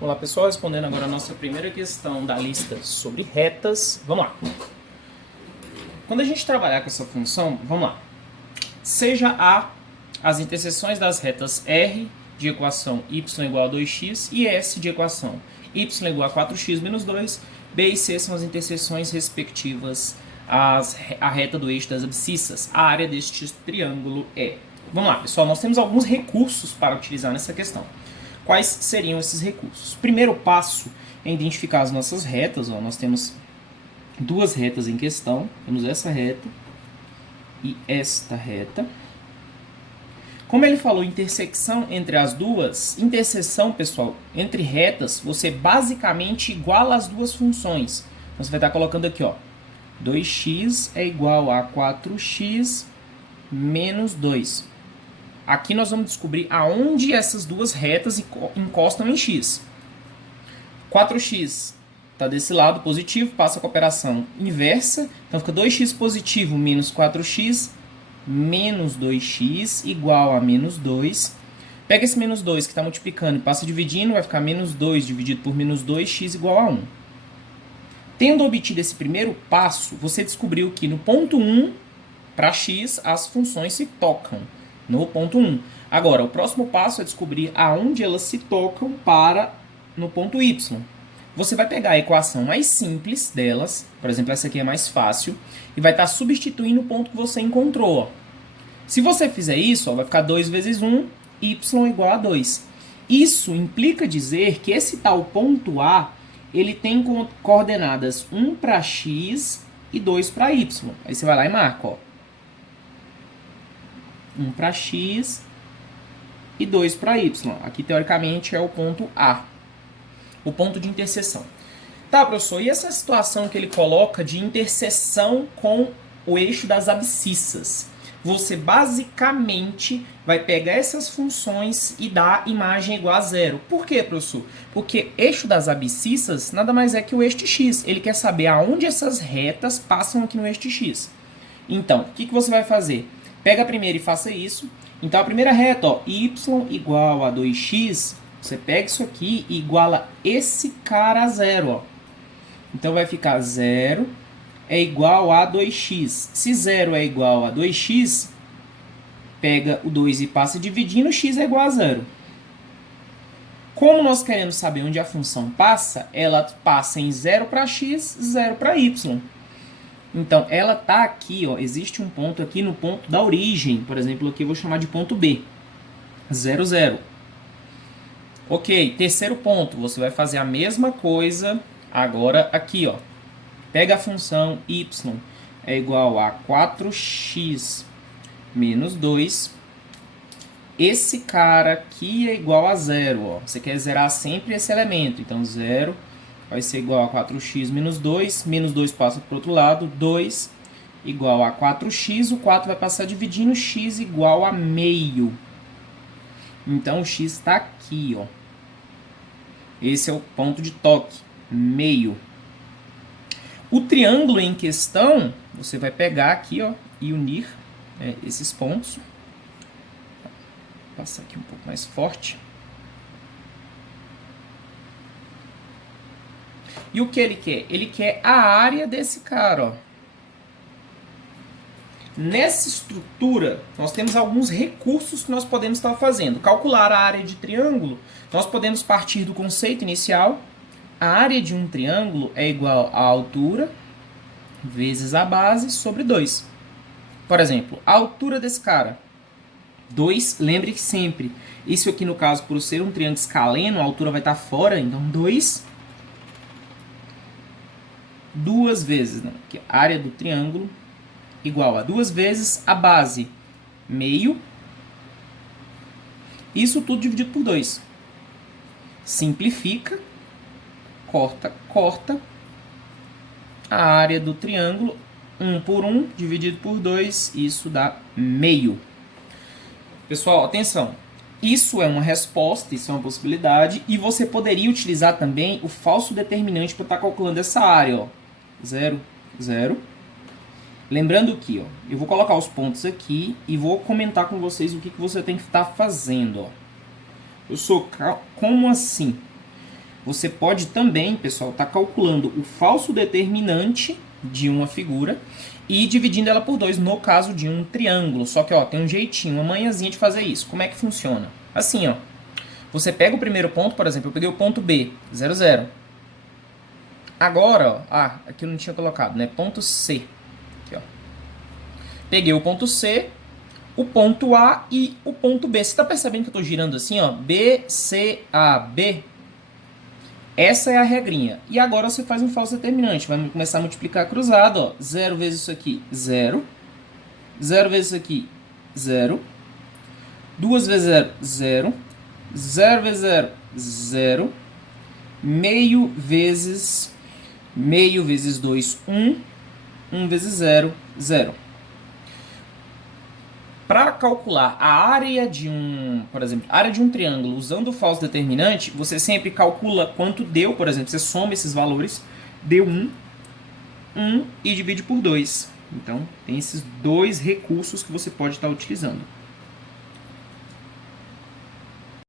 Olá pessoal, respondendo agora a nossa primeira questão da lista sobre retas. Vamos lá. Quando a gente trabalhar com essa função, vamos lá. Seja A as interseções das retas R de equação y igual a 2x e S de equação y igual a 4x menos 2, B e C são as interseções respectivas à reta do eixo das abscissas. A área deste triângulo é... Vamos lá, pessoal, nós temos alguns recursos para utilizar nessa questão. Quais seriam esses recursos? Primeiro passo é identificar as nossas retas. Nós temos duas retas em questão. Temos essa reta e esta reta. Como ele falou, intersecção entre as duas, interseção, pessoal, entre retas, você basicamente iguala as duas funções. Então, você vai estar colocando aqui, ó, 2x é igual a 4x menos 2. Aqui nós vamos descobrir aonde essas duas retas encostam em x. 4x está desse lado, positivo, passa com a operação inversa. Então fica 2x positivo menos 4x menos 2x igual a menos 2. Pega esse menos 2 que está multiplicando e passa dividindo, vai ficar menos 2 dividido por menos 2, x igual a 1. Tendo obtido esse primeiro passo, você descobriu que no ponto 1, para x, as funções se tocam. No ponto 1. Agora, o próximo passo é descobrir aonde elas se tocam no ponto y. Você vai pegar a equação mais simples delas, por exemplo, essa aqui é mais fácil, e vai estar substituindo o ponto que você encontrou. Ó. Se você fizer isso, vai ficar 2 vezes 1, y igual a 2. Isso implica dizer que esse tal ponto A, ele tem coordenadas 1 para x e 2 para y. Aí você vai lá e marca, ó. 1 para x e 2 para y. Aqui, teoricamente, é o ponto A. O ponto de interseção. Tá, professor, e essa situação que ele coloca de interseção com o eixo das abscissas? Você, basicamente, vai pegar essas funções e dar imagem igual a zero. Por quê, professor? Porque eixo das abscissas nada mais é que o eixo de x. Ele quer saber aonde essas retas passam aqui no eixo de x. Então, o que você vai fazer? Pega a primeira e faça isso. Então, a primeira reta, ó, y igual a 2x, você pega isso aqui e iguala esse cara a zero. Ó. Então, vai ficar 0 é igual a 2x. Se 0 é igual a 2x, pega o 2 e passa dividindo, x é igual a 0. Como nós queremos saber onde a função passa, ela passa em 0 para x, 0 para y. Então, ela está aqui, ó, existe um ponto aqui no ponto da origem. Por exemplo, aqui eu vou chamar de ponto B. 0, 0. Ok, terceiro ponto. Você vai fazer a mesma coisa agora aqui, ó. Pega a função y é igual a 4x menos 2. Esse cara aqui é igual a 0, ó. Você quer zerar sempre esse elemento. Então, 0... vai ser igual a 4x menos 2. Menos 2 passa para o outro lado. 2 igual a 4x. O 4 vai passar dividindo. X igual a meio. Então, o x está aqui. Ó. Esse é o ponto de toque. Meio. O triângulo em questão, você vai pegar aqui, ó, e unir esses pontos. Vou passar aqui um pouco mais forte. E o que ele quer? Ele quer a área desse cara, ó. Nessa estrutura, nós temos alguns recursos que nós podemos estar fazendo. Calcular a área de triângulo, nós podemos partir do conceito inicial. A área de um triângulo é igual à altura vezes a base sobre 2. Por exemplo, a altura desse cara, 2, lembre que sempre, isso aqui no caso, por ser um triângulo escaleno, a altura vai estar fora, então 2... duas vezes, né? A área do triângulo igual a 2 vezes a base, meio. Isso tudo dividido por 2. Simplifica, corta, corta. A área do triângulo, 1 por 1, dividido por 2, isso dá meio. Pessoal, atenção. Isso é uma resposta, isso é uma possibilidade, e você poderia utilizar também o falso determinante para estar calculando essa área, ó. 0, 0. Lembrando que, ó, eu vou colocar os pontos aqui e vou comentar com vocês o que você tem que estar fazendo. Ó. Como assim? você pode também, pessoal, estar calculando o falso determinante de uma figura e dividindo ela por 2 no caso de um triângulo. Só que, ó, tem um jeitinho, uma manhãzinha de fazer isso. Como é que funciona? Assim, ó. Você pega o primeiro ponto, por exemplo, eu peguei o ponto B, 0, 0. Agora, ó, aqui eu não tinha colocado, né? Ponto C. Aqui, ó. Peguei o ponto C, o ponto A e o ponto B. Você está percebendo que eu estou girando assim, ó? B, C, A, B. Essa é a regrinha. E agora você faz um falso determinante. Vai começar a multiplicar cruzado, ó. 0 vezes isso aqui, 0. 0 vezes isso aqui, 0. 2 vezes 0, 0. 0 vezes 0, 0. Meio vezes 2, 1. 1 vezes 0, 0. Para calcular a área de por exemplo, área de um triângulo usando o falso determinante, você sempre calcula quanto deu, por exemplo, você soma esses valores, deu 1 e divide por 2. Então, tem esses dois recursos que você pode estar utilizando.